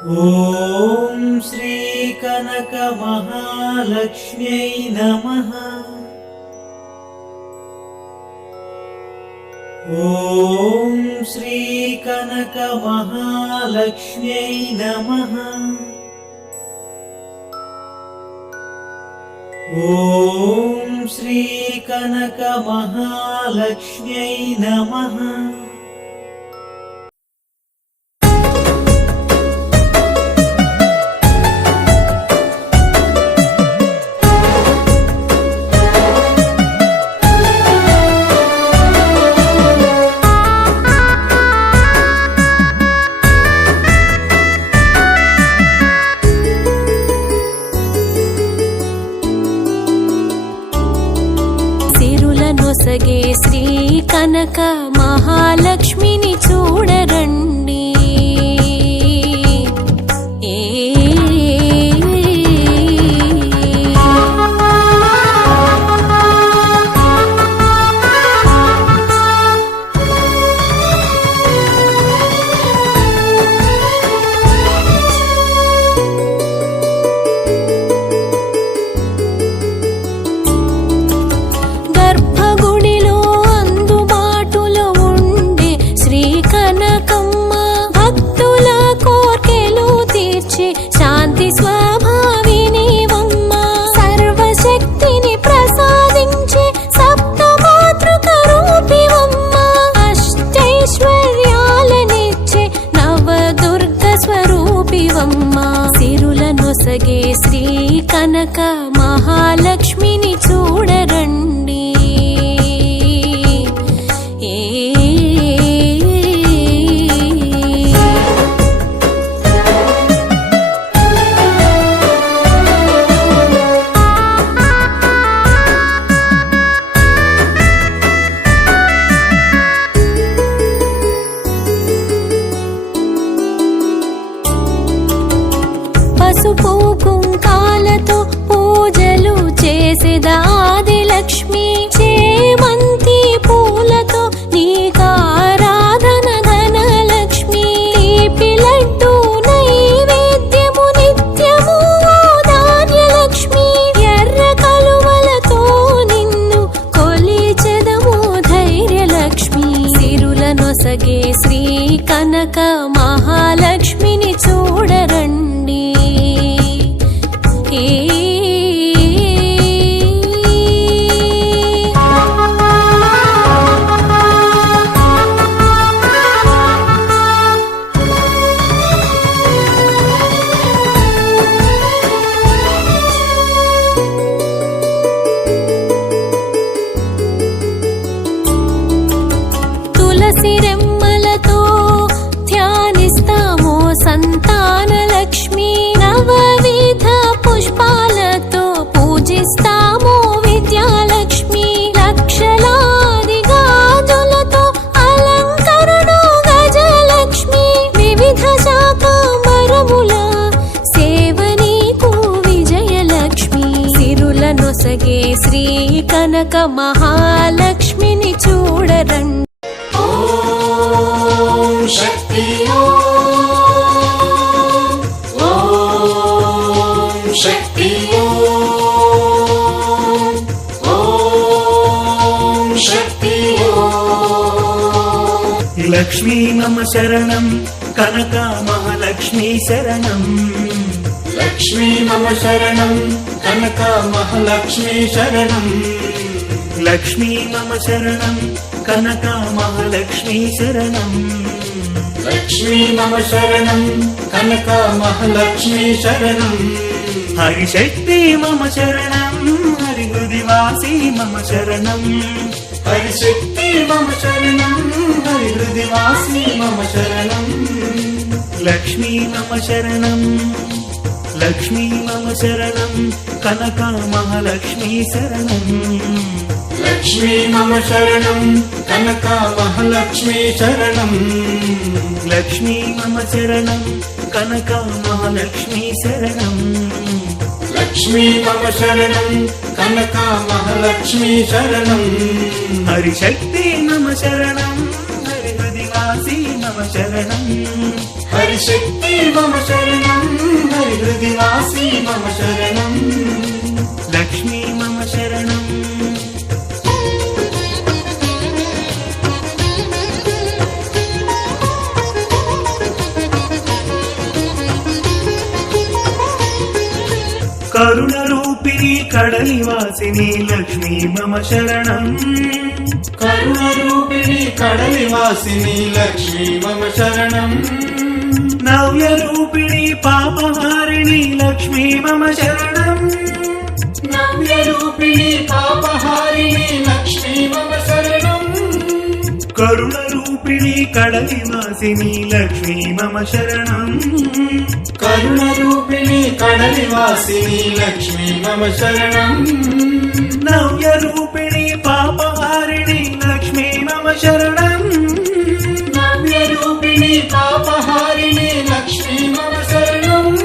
ॐ श्रीकनकमहालक्ष्म्यै नमः। ॐ श्रीकनकमहालक्ष्म्यै नमः। ॐ श्रीकनकमहालक्ष्म्यै नमः స్వరూపివమ్మ సిరుల నొసగే శ్రీ కనక మహాలక్ష్మిని చూడరండి. రెమ్మలతో ధ్యానిస్తాము సంతాన లక్ష్మి నవవిధ పుష్పాలతో పూజిస్తాము విద్యాలక్ష్మి లక్షలాది గాజులతో అలంకరణ గజలక్ష్మి వివిధ శాకాంబరముల సేవ నీకు విజయలక్ష్మి. సిరుల నొసగే శ్రీ కనక మహాలక్ష్మిని చూడరండి. లక్ష్మీ మమ శరణం కనక మహాలక్ష్మీ శరణం. లక్ష్మీ మమ శరణం కనక మహాలక్ష్మీ శరణం. లక్ష్మీ మమ శరణం కనక మహాలక్ష్మీ శరణం. లక్ష్మీ మమ శరణం కనక మహాలక్ష్మీ శరణం. హరిశక్తి మమ శరణం హరి మమ శరణం. హరిశక్తి మమ శరణం హరి హృదివాసి మమ శరణం. లక్ష్మీ మమ శరణం లక్ష్మీ మమ శరణం కనక మహాలక్ష్మీ శరణం. లక్ష్మీ మమ శరణం కనక మహాలక్ష్మీ శరణం. లక్ష్మీ మమ శరణం కనక మహాలక్ష్మీ శరణం. లక్ష్మీ తమ శరణం కనక మహాలక్ష్మీ శరణం. హరిశక్తి నమ శరణం హరిహృదివాసి నమ శరణం. హరిశక్తి మమ శరణం హరిహృదివాసి మమ శరణం. కడలివాసిని లక్ష్మీ మమ శరణం. కరుణరూపిణి కడలివాసిని లక్ష్మీ మమ శరణం. నవ్యరూపిణి పాపహారిణి లక్ష్మీ మమ శరణం. నవ్యరూపిణి పాపహారిణి లక్ష్మీ మమ కరుణ రూపిణి కడలి వాసిని లక్ష్మీ మమ శరణం. కరుణ రూపిణి కడలి వాసిని లక్ష్మీ మమ శరణం. నవ్య రూపిణి పాపహారిణి లక్ష్మీ మమ శరణం. నవ్య రూపిణి పాపహారిణి లక్ష్మీ మమ శరణం.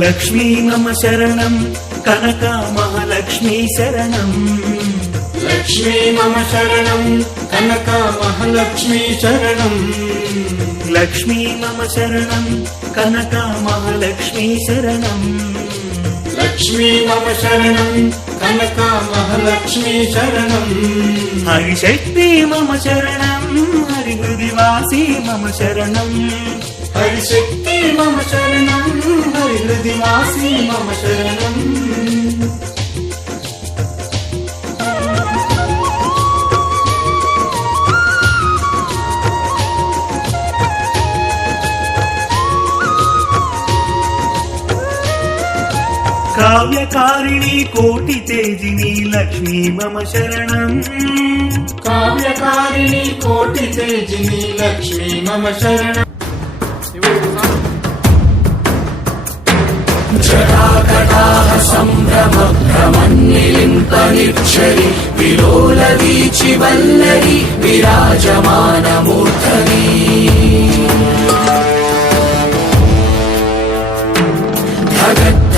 లక్ష్మీ మమ శరణం కనక మహాలక్ష్మీ శరణం. లక్ష్మీ మమ శరణం కనక మహాలక్ష్మీ శరణం. లక్ష్మీ మమ శరణం కనక మహాలక్ష్మీ శరణం. లక్ష్మీ మమ శరణం కనక మహాలక్ష్మీ శరణం. హరిశక్తి మమ శరణం హరి హృదివాసి మమ శరణం. హరిశక్తి మమ శరణం హరి హృదివాసి మమ శరణం. కావ్యకారిణి కోటి తేజిని లక్ష్మీ మమ శరణం. కావ్యకారిణి కోటి తేజిని లక్ష్మీ మమ శరణం. నిలింపనిచ్చరి విలోల వీచి వల్లరి విరాజమానమూర్ధని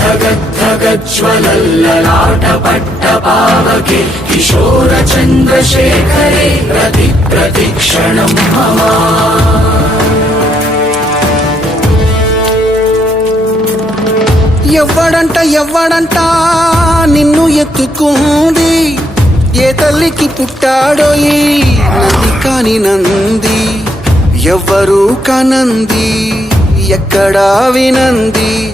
ध्वगध्वगज्ज्वलल्ललाटपट्टपावके किशोरचन्द्रशेखरे ప్రతి प्रतिक्षणं भवा ఎవ్వడంట ఎవ్వడంట నిన్ను ఎత్తుకుంది. ఏ తల్లికి పుట్టాడో నంది కాని నంది. ఎవ్వరూ కనంది. ఎక్కడా వినంది.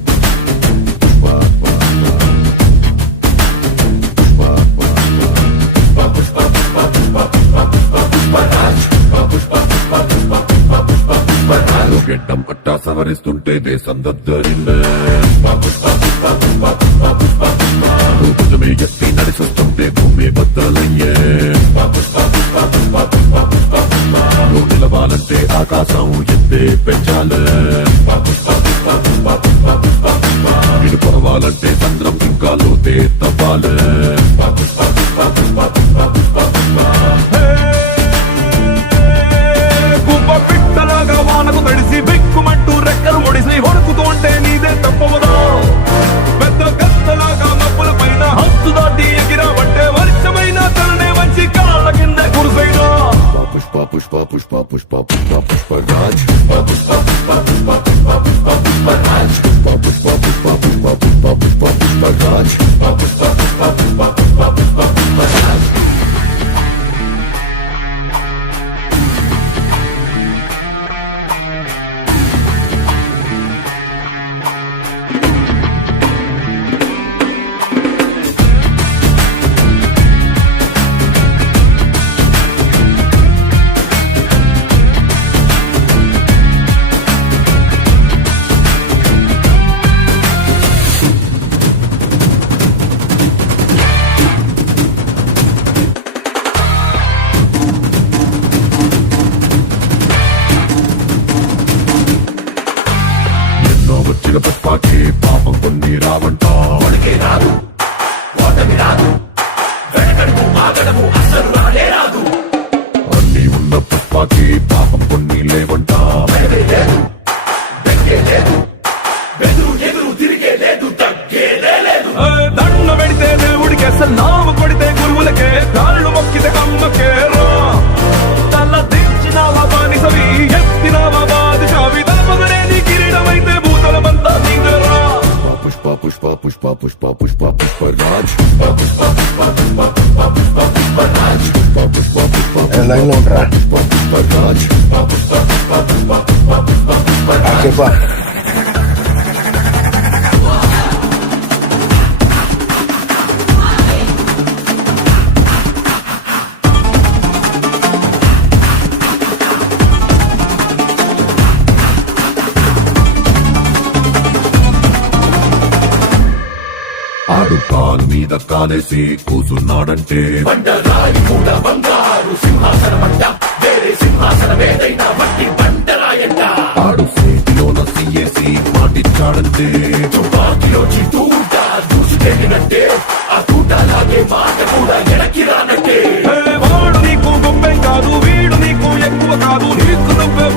సవరిస్తుంటే దేశం దద్దరిందే ఎత్తి నడిచొస్తుంటే భూమి బద్దలయ్యే. నిలవాలంటే ఆకాశం ఎత్తే పెంచాలే. నేను పొరవాలంటే చంద్రం ఇంకా లోతే తవ్వాలే. ఆగడము అసలు రానే రాదు. అన్ని ఉన్న పుష్పకి పాపం కొన్ని లేవంటా. లేదు వెంటే లేదు. వెదురు ఎదురు తిరిగే లేదు తగ్గేదే లేదు. దండ పెడితే దేవుడికి అసలు నామ కొడితే గురువులకే కాళ్ళు మొక్కితే అమ్మకే పుష్ప పుష్ప పుష్ప పుష్ప పుష్ప పుష్ప పుష్ప పుష్ప లైన్లో ఉంటారా చెప్పా ఆడు కాలు మీద కాలేసి కూసున్నాడంటే కూడా సింహాసనమంట. వేరే సింహాసనం ఏదైనా వట్టి బండరాయంట. ఆడు సేటిలోన సీఏసి మాటిచ్చాడంటే. తుపాకిలో చితూట దూసుకెళ్ళినట్టే ఆ తూటలాగే మాట కూడా ఎడకి రానట్టే. వాడు నీకు గొప్పం కాదు వీడు నీకు ఎక్కువ కాదు నీకు నువ్వే